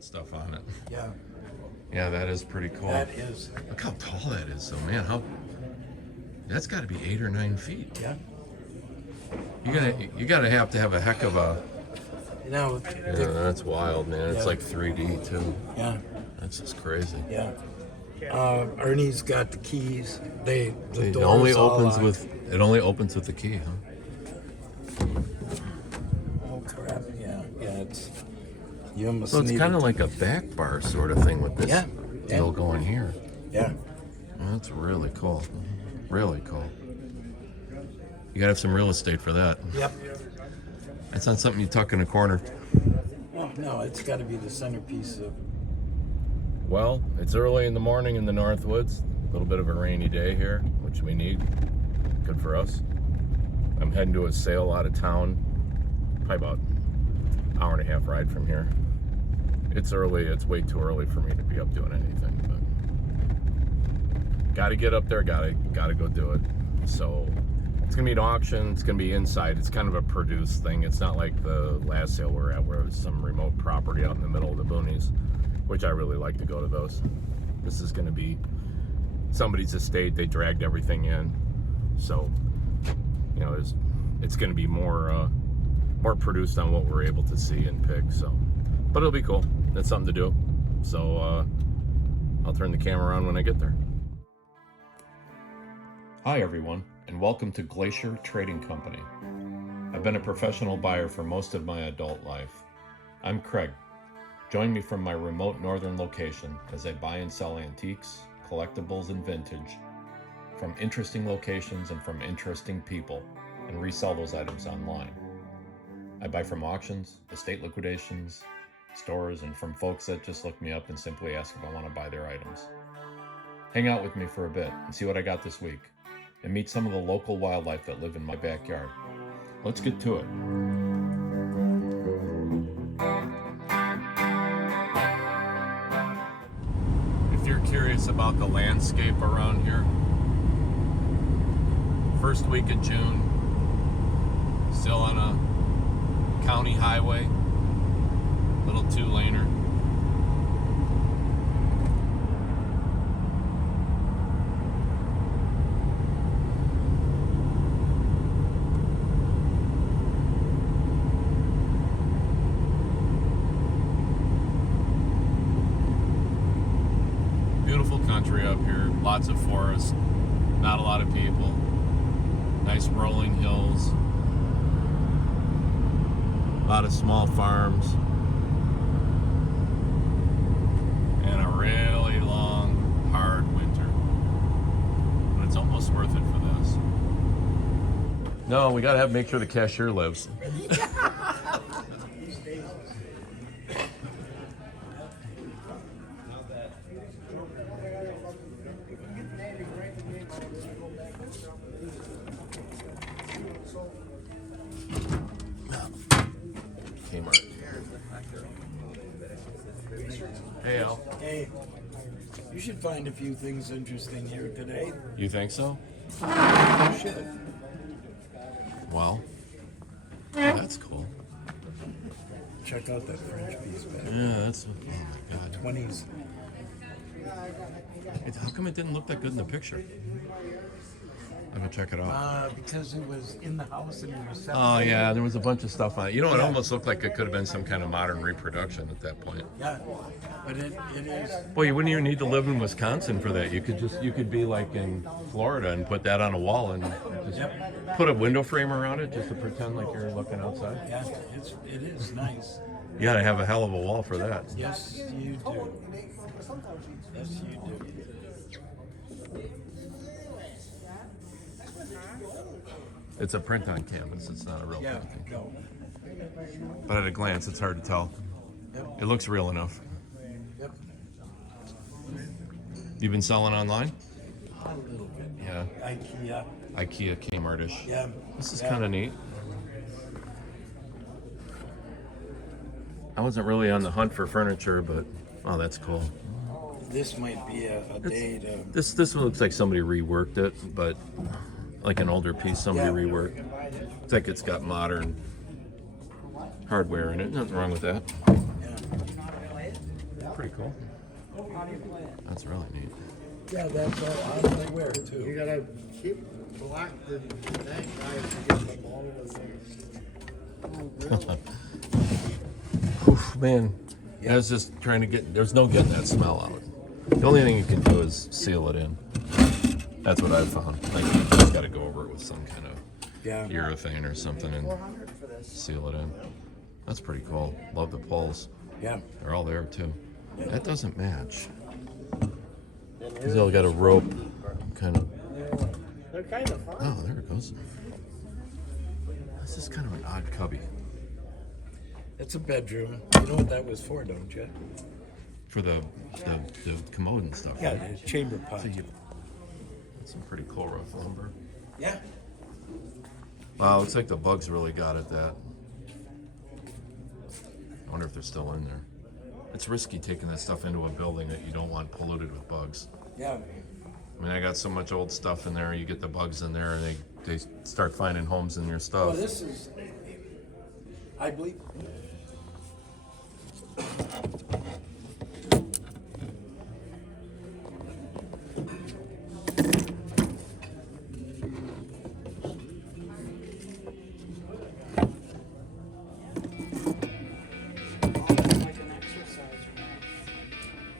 put stuff on it. Yeah. Yeah, that is pretty cool. That is. Look how tall that is, though, man. That's got to be 8 or 9 feet. Yeah. You gotta have to have a heck of a. Yeah, that's wild, man. It's Yeah. like 3D too. Yeah. That's just crazy. Yeah. Ernie's got the keys. The It doors only all opens locked. with the key, huh? Oh crap! Yeah. You almost. So it's need kind of it. like a back bar sort of thing with this Yeah. deal going here. Yeah. That's really cool. Really cool. You gotta have some real estate for that. Yep. That's not something you tuck in a corner. Oh no, it's got to be the centerpiece of. Well, it's early in the morning in the Northwoods. A little bit of a rainy day here, which we need. Good for us. I'm heading to a sale out of town. Probably about an hour and a half ride from here. It's early. It's way too early for me to be up doing anything, but got to get up there. Got to go do it. So it's gonna be an auction. It's gonna be inside. It's kind of a produced thing. It's not like the last sale we're at, where it was some remote property out in the middle of the boonies, which I really like to go to those. This is gonna be somebody's estate. They dragged everything in, so you know, it's gonna be more produced on what we're able to see and pick. So, but it'll be cool. That's something to do. So I'll turn the camera on when I get there. Hi everyone, and welcome to Glacier Trading Company. I've been a professional buyer for most of my adult life. I'm Craig. Join me from my remote northern location as I buy and sell antiques, collectibles, and vintage from interesting locations and from interesting people, and resell those items online. I buy from auctions, estate liquidations, stores, and from folks that just look me up and simply ask if I want to buy their items. Hang out with me for a bit and see what I got this week, and meet some of the local wildlife that live in my backyard. Let's get to it. If you're curious about the landscape around here, first week of June, still on a county highway, little two-laner. Beautiful country up here, lots of forest, not a lot of people, nice rolling hills, a lot of small farms, and a really long, hard winter. But it's almost worth it for this. No, we gotta make sure the cashier lives. Hey, Al. Hey, you should find a few things interesting here today. You think so? You should. Well, yeah, that's cool. Check out that French piece, man. Yeah, that's, oh my God. 20s. How come it didn't look that good in the picture? I'm gonna check it out. Because it was in the house and it was set. Oh yeah, there was a bunch of stuff on it. You know, it Yeah. almost looked like it could have been some kind of modern reproduction at that point. Yeah, but it is. Boy, you wouldn't even need to live in Wisconsin for that. You could be like in Florida and put that on a wall and just put a window frame around it just to pretend like you're looking outside. Yeah, it is nice. You gotta have a hell of a wall for that. Yes, you do. Yes, you do. It's a print on canvas. It's not a real Yeah, painting. no. But at a glance, it's hard to tell. Yep. It looks real enough. Yep. You've been selling online? A little bit. Yeah. IKEA. IKEA Kmart-ish. Yeah. This is Yeah. kind of neat. I wasn't really on the hunt for furniture, but oh, that's cool. This might be a day to. This one looks like somebody reworked it, but like an older piece somebody reworked. It's like it's got modern hardware in it. Nothing wrong with that. Yeah. pretty cool. How do you play it? That's really neat. Yeah, that's all everywhere You too. gotta keep block the that guy to get the ball in there. Oof, man. I was just trying to get, there's no getting that smell out. The only thing you can do is seal it in. That's what I've found. Like, you just got to go over it with some kind of Yeah. urethane or something and seal it in. That's pretty cool. Love the poles. Yeah. They're all there too. That doesn't match. He's all got a rope, kind of. They're kind of fun. Oh, there it goes. This is kind of an odd cubby It's a bedroom. You know what that was for, don't you? for the commode and stuff. Yeah, right? the chamber pot. So that's some pretty cool rough lumber. Yeah. Wow, looks like the bugs really got at that. I wonder if they're still in there. It's risky taking that stuff into a building that you don't want polluted with bugs. Yeah. I mean, I got so much old stuff in there, you get the bugs in there and they start finding homes in your Well, stuff. this is, I believe. Like an exercise room.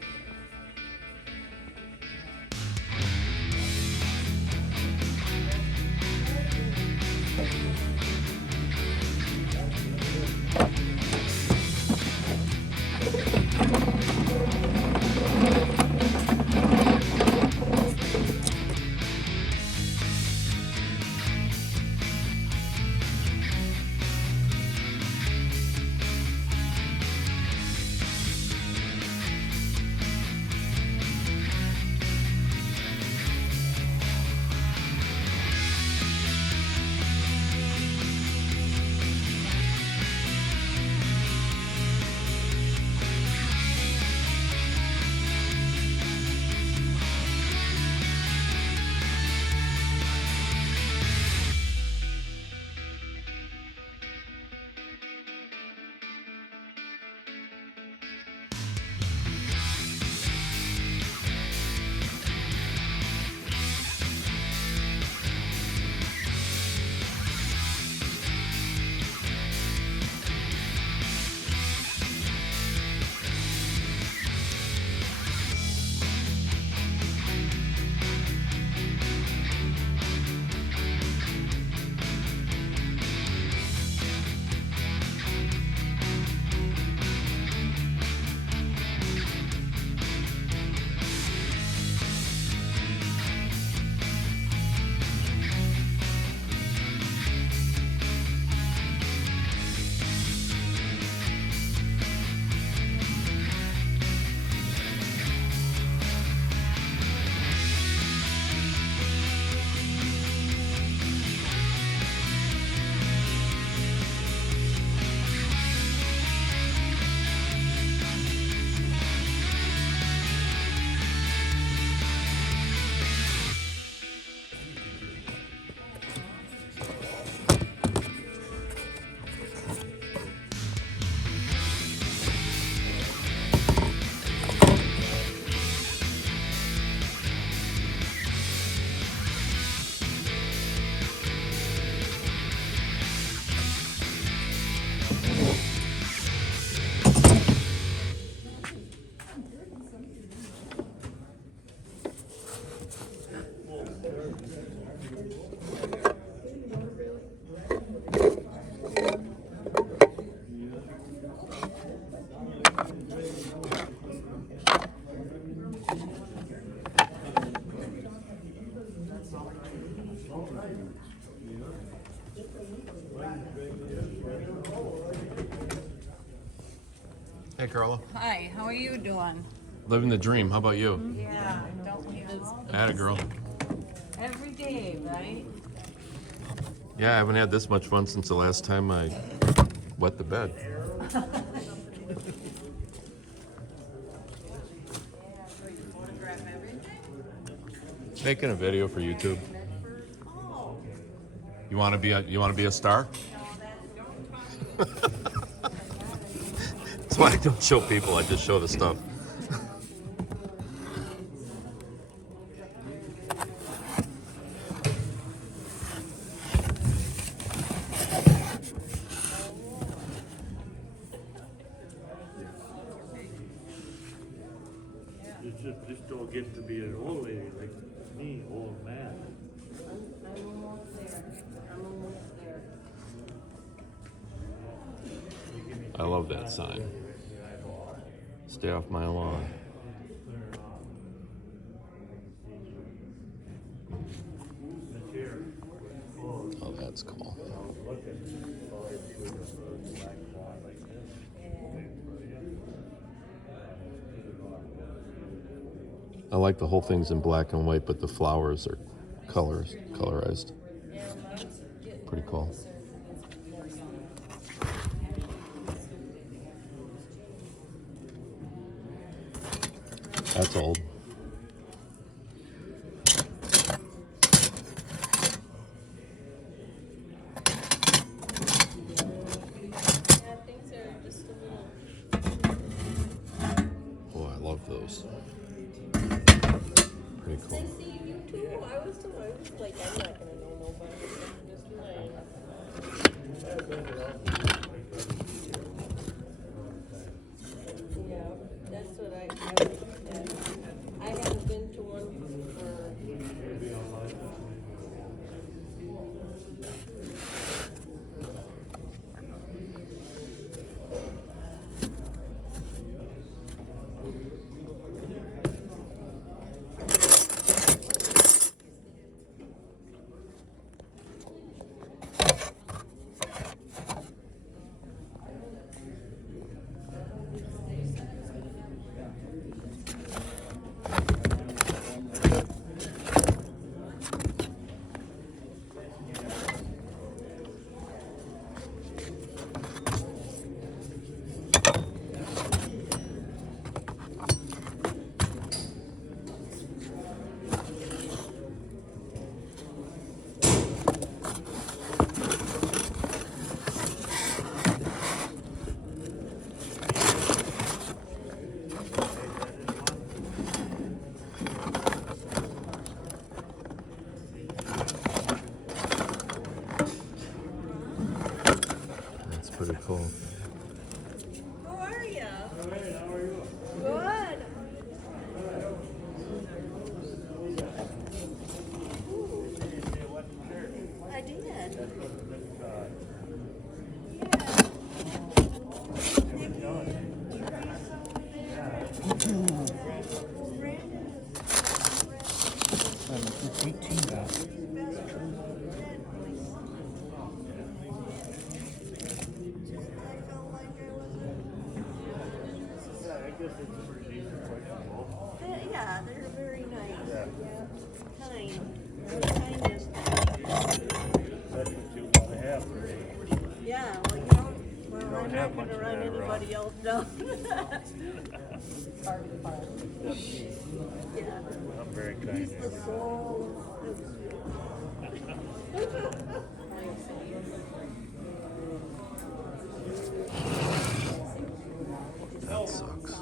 Hey, Carla. Hi, how are you doing? Living the dream. How about you? Yeah, don't we Atta girl. every day, right? Yeah, I haven't had this much fun since the last time I wet the bed. Photograph everything? Making a video for YouTube. You want to be a star? That's why I don't show people. I just show the stuff. It's just don't get to be an old lady like me, old man. I'm almost there. I'm almost there. I love that sign. Stay off my lawn. Oh, that's cool. I like the whole thing's in black and white, but the flowers are colorized. Pretty cool. That's old. Oh, I love those. Pretty cool. You too. I was like, I'm not gonna know nobody. Yeah, that's what I haven't been to one for. That's pretty cool. How are you? Good. I did. Yeah, they're very nice. Yeah. Kind. Kindness. That's what you want to have for me. Yeah, well, you don't, well, I'm have not much gonna of run that anybody else down. Yeah. I'm very kind. He's the soul. That sucks.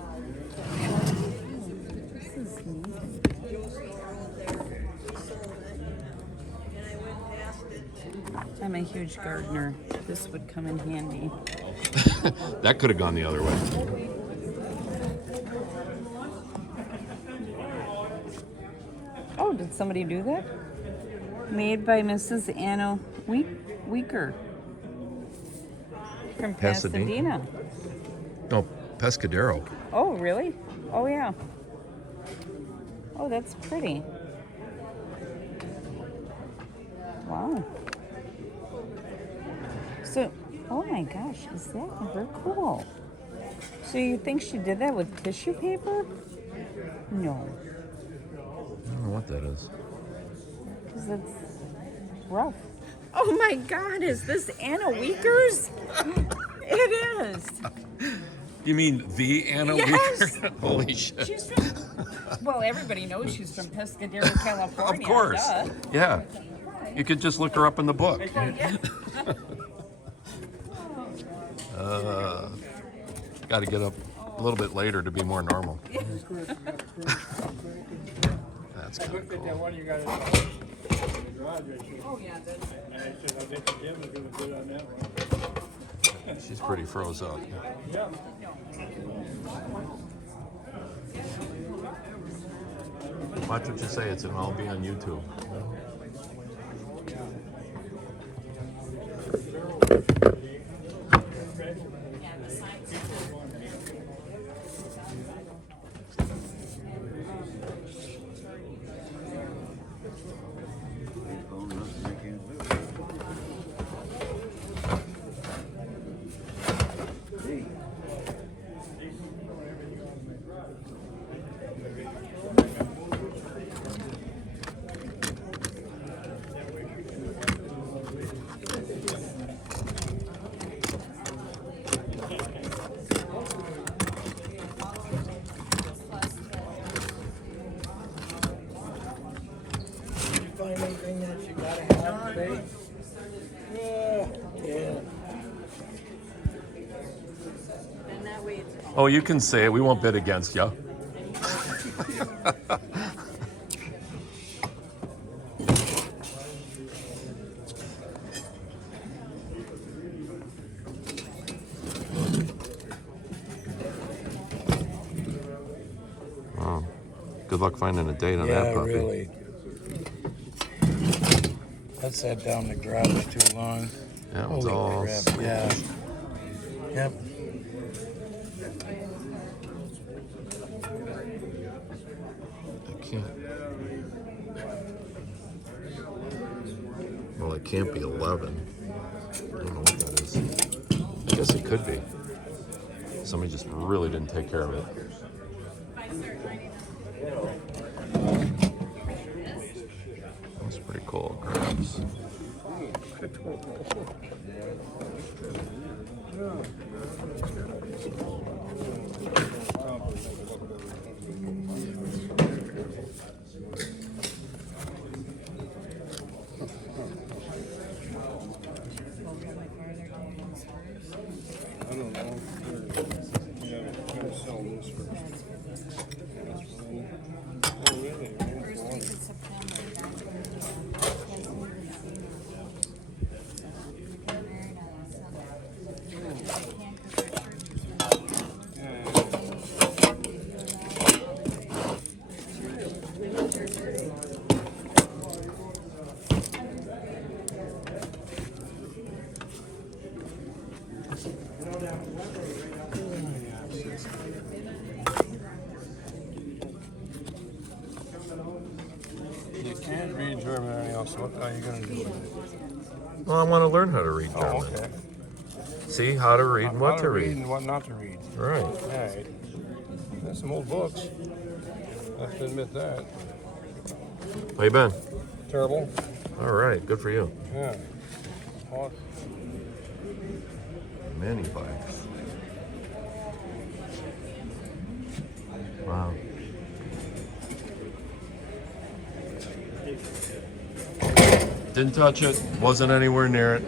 I'm a huge gardener. This would come in handy. That could have gone the other way. Oh, did somebody do that? Made by Mrs. Anna Weaker from Pasadena? Pasadena. No, Pescadero. Oh, really? Oh, yeah. Oh, that's pretty. Wow. So, oh my gosh, is that ever cool? So you think she did that with tissue paper? No, I don't know what that is. because it's rough. Oh my God, is this Anna Weekers? It is. You mean the Anna Yes. Weaker? Holy shit. She's from, well, everybody knows she's from Pescadero, California. Of course. Duh. Yeah. You could just look her up in the book. Yeah. Got to get up a little bit later to be more normal. That's kind of Look at that cool. one you got in the garage right here. Oh, yeah, that's. And I said, I bet the Jim is gonna good on that one. She's pretty froze up. Yeah. Watch what you say. It'll all be on YouTube. Did you find anything that you gotta have today? Yeah. And that way it's. Oh, you can say it. We won't bid against you. Wow. Good luck finding a date on Yeah, that puppy. really. That sat down in the garage too long. That one's Holy all crap, sleepy. yeah. Yep. I can't. Well, it can't be 11. I don't know what that is. I guess it could be. Somebody just really didn't take care of it. That's pretty cool. Crabs. I don't know. Yeah, gotta sell this first. Oh, really? First week of September. You can't read German or anything else. What are you gonna do with it? Well, I want to learn how to read German. Oh, okay. See how to read and what How to read. and what not to read. Right. All right. That's some old books. I have to admit that. How you been? Terrible. All right. Good for you. Yeah. Hot. Many bikes. Wow. Didn't touch it. Wasn't anywhere near it.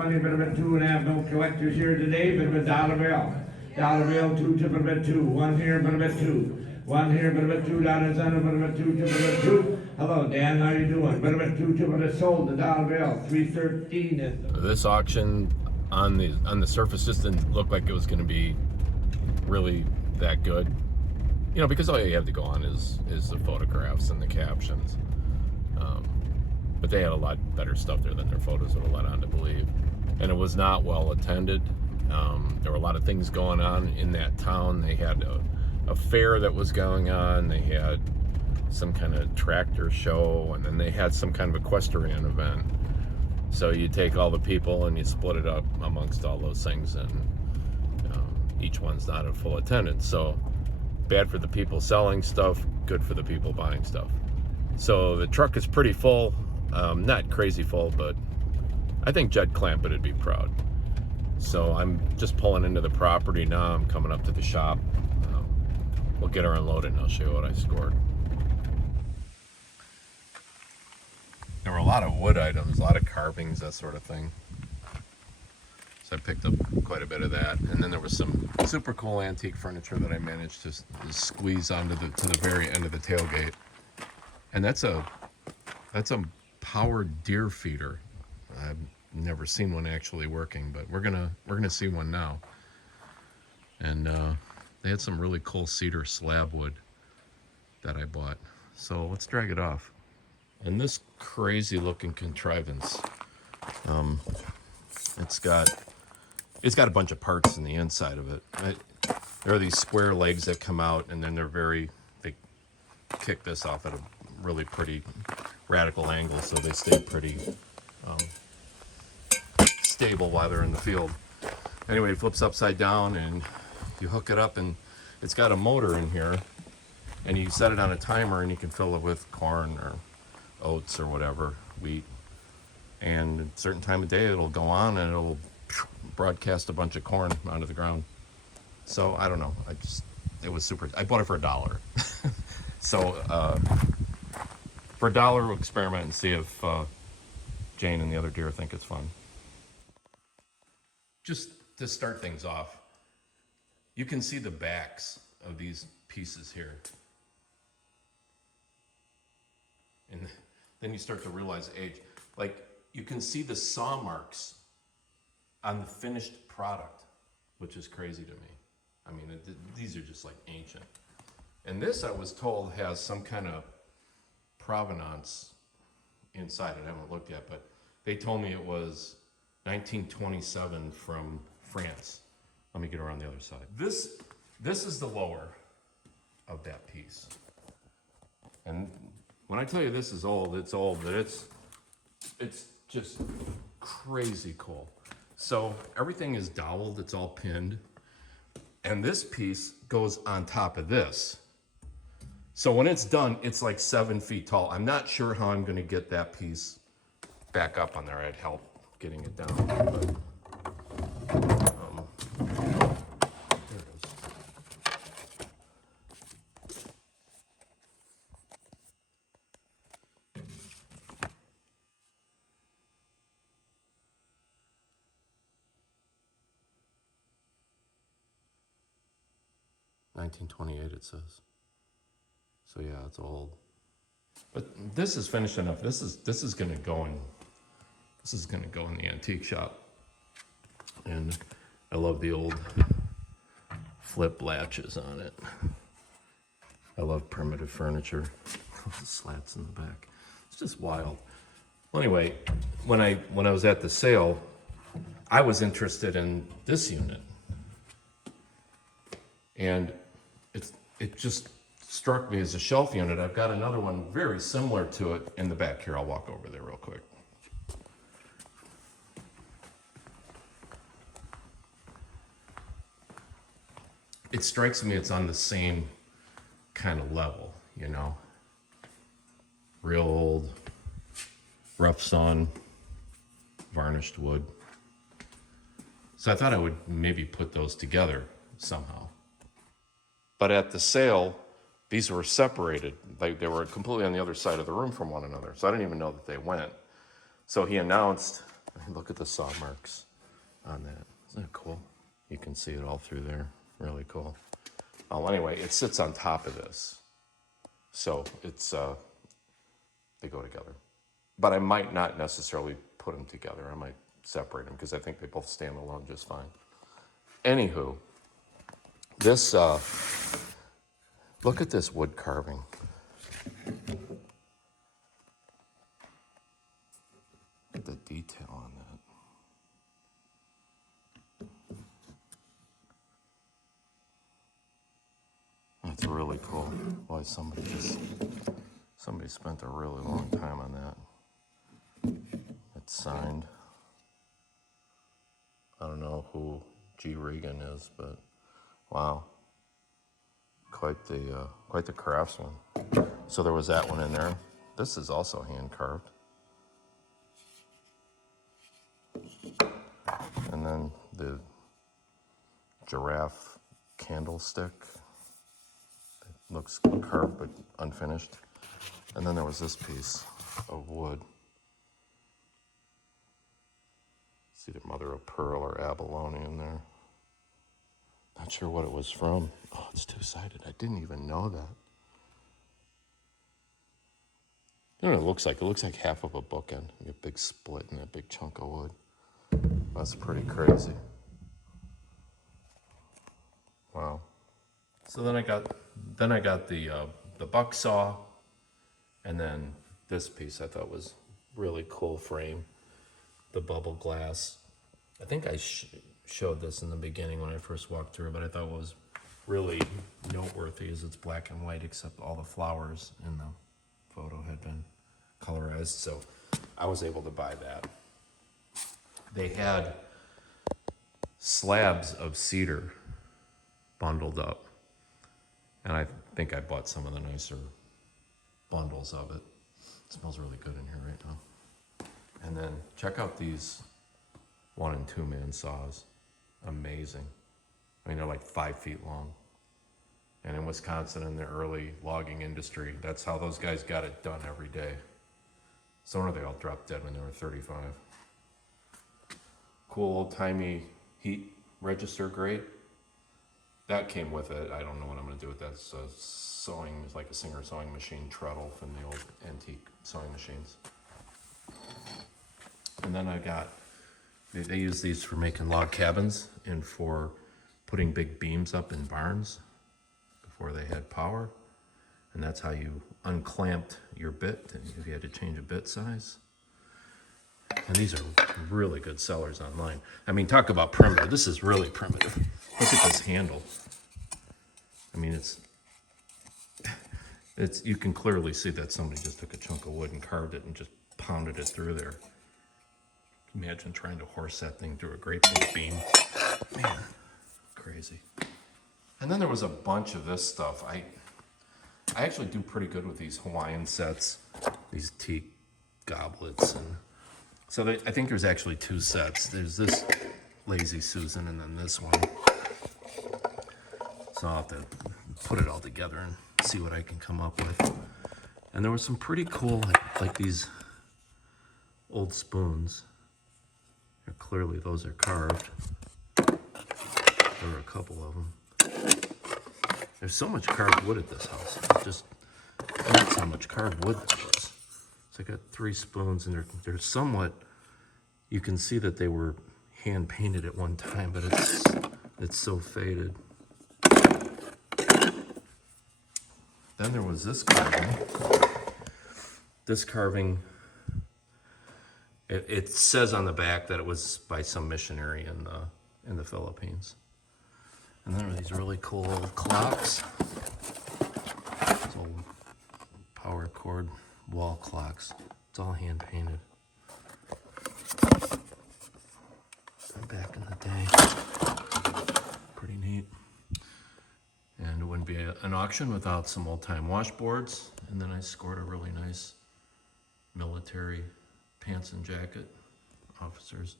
money, bit of a 2.5, no collectors here today, bit of a dollar bill. Dollar bill, two, tip of a 2. One here, bit of a 2. One here, bit of a $2 on a bit of a 2, tip of a 2. Hello, Dan, how you doing? Bit of a 2, tip of a sold, the dollar bill, 313 is the... This auction on the surface just didn't look like it was going to be really that good. You know, because all you have to go on is the photographs and the captions. But they had a lot better stuff there than their photos would have let on to believe. And it was not well attended. There were a lot of things going on in that town. They had a fair that was going on. They had some kind of tractor show, and then they had some kind of equestrian event. So you take all the people and you split it up amongst all those things, and each one's not in full attendance. So bad for the people selling stuff, good for the people buying stuff. So the truck is pretty full, not crazy full, but I think Jed Clampett would be proud. So I'm just pulling into the property now. I'm coming up to the shop. We'll get her unloaded and I'll show you what I scored. There were a lot of wood items, a lot of carvings, that sort of thing. So I picked up quite a bit of that. And then there was some super cool antique furniture that I managed to squeeze onto to the very end of the tailgate. And that's a powered deer feeder. I've never seen one actually working, but we're gonna see one now. And they had some really cool cedar slab wood that I bought. So let's drag it off. And this crazy looking contrivance, it's got a bunch of parts in the inside of it. There are these square legs that come out, and then they kick this off at a really pretty radical angle, so they stay pretty stable while they're in the field. Anyway, it flips upside down and you hook it up, and it's got a motor in here, and you set it on a timer and you can fill it with corn or oats or whatever, wheat, and at a certain time of day it'll go on and it'll broadcast a bunch of corn onto the ground. So I don't know, it was super. I bought it for $1. So for $1 we'll experiment and see if Jane and the other deer think it's fun. Just to start things off, you can see the backs of these pieces here. And then you start to realize age. Like, you can see the saw marks on the finished product, which is crazy to me. I mean, these are just like ancient. And this, I was told, has some kind of provenance inside it. I haven't looked yet, but they told me it was 1927 from France. Let me get around the other side. This is the lower of that piece. And when I tell you this is old, it's old, but it's just crazy cool. So everything is doweled, it's all pinned. And this piece goes on top of this. So when it's done, it's like 7 feet tall. I'm not sure how I'm gonna get that piece back up on there. I'd help getting it down. But, there it is. $1928 it says. So yeah, it's old. But this is finished enough. This is gonna go in. This is gonna go in the antique shop. And I love the old flip latches on it. I love primitive furniture. The slats in the back. It's just wild. Well, anyway, when I was at the sale, I was interested in this unit. And it just struck me as a shelf unit. I've got another one very similar to it in the back. Here, I'll walk over there real quick. It strikes me it's on the same kind of level, you know? Real old, rough sun, varnished wood. So I thought I would maybe put those together somehow. But at the sale, these were separated. They were completely on the other side of the room from one another. So I didn't even know that they went. So he announced Look at the saw marks on that. Isn't that cool? You can see it all through there. Really cool. Oh, anyway, it sits on top of this. So it's, they go together. But I might not necessarily put them together. I might separate them because I think they both stand alone just fine. Anywho, this, look at this wood carving. Look at the detail on that. That's really cool. Boy, somebody spent a really long time on that. It's signed. I don't know who G. Regan is, but wow. Quite the craftsman. So there was that one in there. This is also hand carved. And then the giraffe candlestick. It looks carved but unfinished. And then there was this piece of wood. See the mother of pearl or abalone in there. Not sure what it was from. Oh, it's two-sided. I didn't even know that. You know what it looks like? It looks like half of a bookend. A big split in that big chunk of wood. That's pretty crazy. Wow. So then I got the buck saw, and then this piece I thought was really cool frame, the bubble glass. I think I showed this in the beginning when I first walked through, but I thought what was really noteworthy is it's black and white except all the flowers in the photo had been colorized, so I was able to buy that. They had slabs of cedar bundled up, and I think I bought some of the nicer bundles of it. It smells really good in here right now. And then check out these 1- and 2-man saws. Amazing. I mean, they're like 5 feet long. And in Wisconsin, in the early logging industry, that's how those guys got it done every day. So they all dropped dead when they were 35. Cool old-timey heat register grate. That came with it. I don't know what I'm going to do with that. It's sewing, it's like a Singer sewing machine treadle from the old antique sewing machines. And then I got, they use these for making log cabins and for putting big beams up in barns before they had power. And that's how you unclamped your bit if you had to change a bit size. And these are really good sellers online. I mean, talk about primitive. This is really primitive. Look at this handle. I mean, it's you can clearly see that somebody just took a chunk of wood and carved it and just pounded it through there. Imagine trying to horse that thing through a great big beam. Man, crazy. And then there was a bunch of this stuff. I actually do pretty good with these Hawaiian sets, these teak goblets. And so I think there's actually 2 sets. There's this Lazy Susan and then this one. So I'll have to put it all together and see what I can come up with. And there were some pretty cool, like these old spoons. Clearly those are carved. There were a couple of them. There's so much carved wood at this house. It's just nuts how much carved wood there was. So I got 3 spoons, and they're somewhat, you can see that they were hand painted at one time, but it's so faded. Then there was this carving. This carving, it says on the back that it was by some missionary in the Philippines. And then there are these really cool old clocks. These old power cord wall clocks. It's all hand painted. Back in the day. Pretty neat. And it wouldn't be an auction without some old-time washboards. And then I scored a really nice military pants and jacket, officers.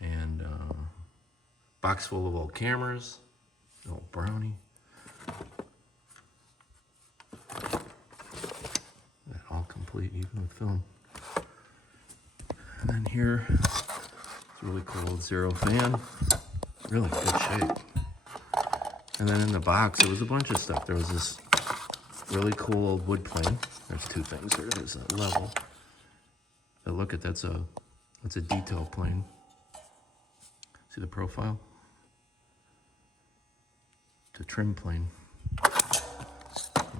And box full of old cameras, old Brownie. That all complete, even with film. And then here, it's a really cool old Zero fan. Really good shape. And then in the box, there was a bunch of stuff. There was this really cool old wood plane. There's two things here. There's a level. But look at that's a detail plane. See the profile? It's a trim plane.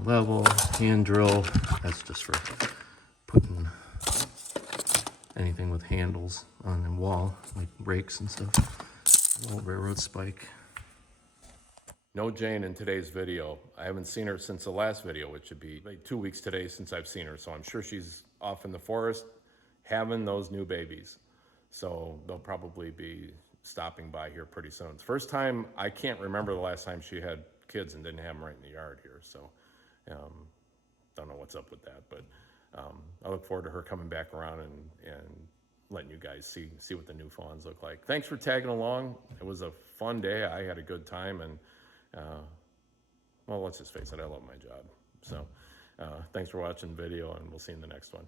Level, hand drill. That's just for putting anything with handles on the wall, like rakes and stuff. A little railroad spike. No Jane in today's video. I haven't seen her since the last video, which would be like 2 weeks today since I've seen her. So I'm sure she's off in the forest having those new babies. So they'll probably be stopping by here pretty soon. It's the first time, I can't remember the last time she had kids and didn't have them right in the yard here. So don't know what's up with that, but I look forward to her coming back around and letting you guys see what the new fawns look like. Thanks for tagging along. It was a fun day. I had a good time, and well, let's just face it, I love my job. So thanks for watching the video, and we'll see you in the next one.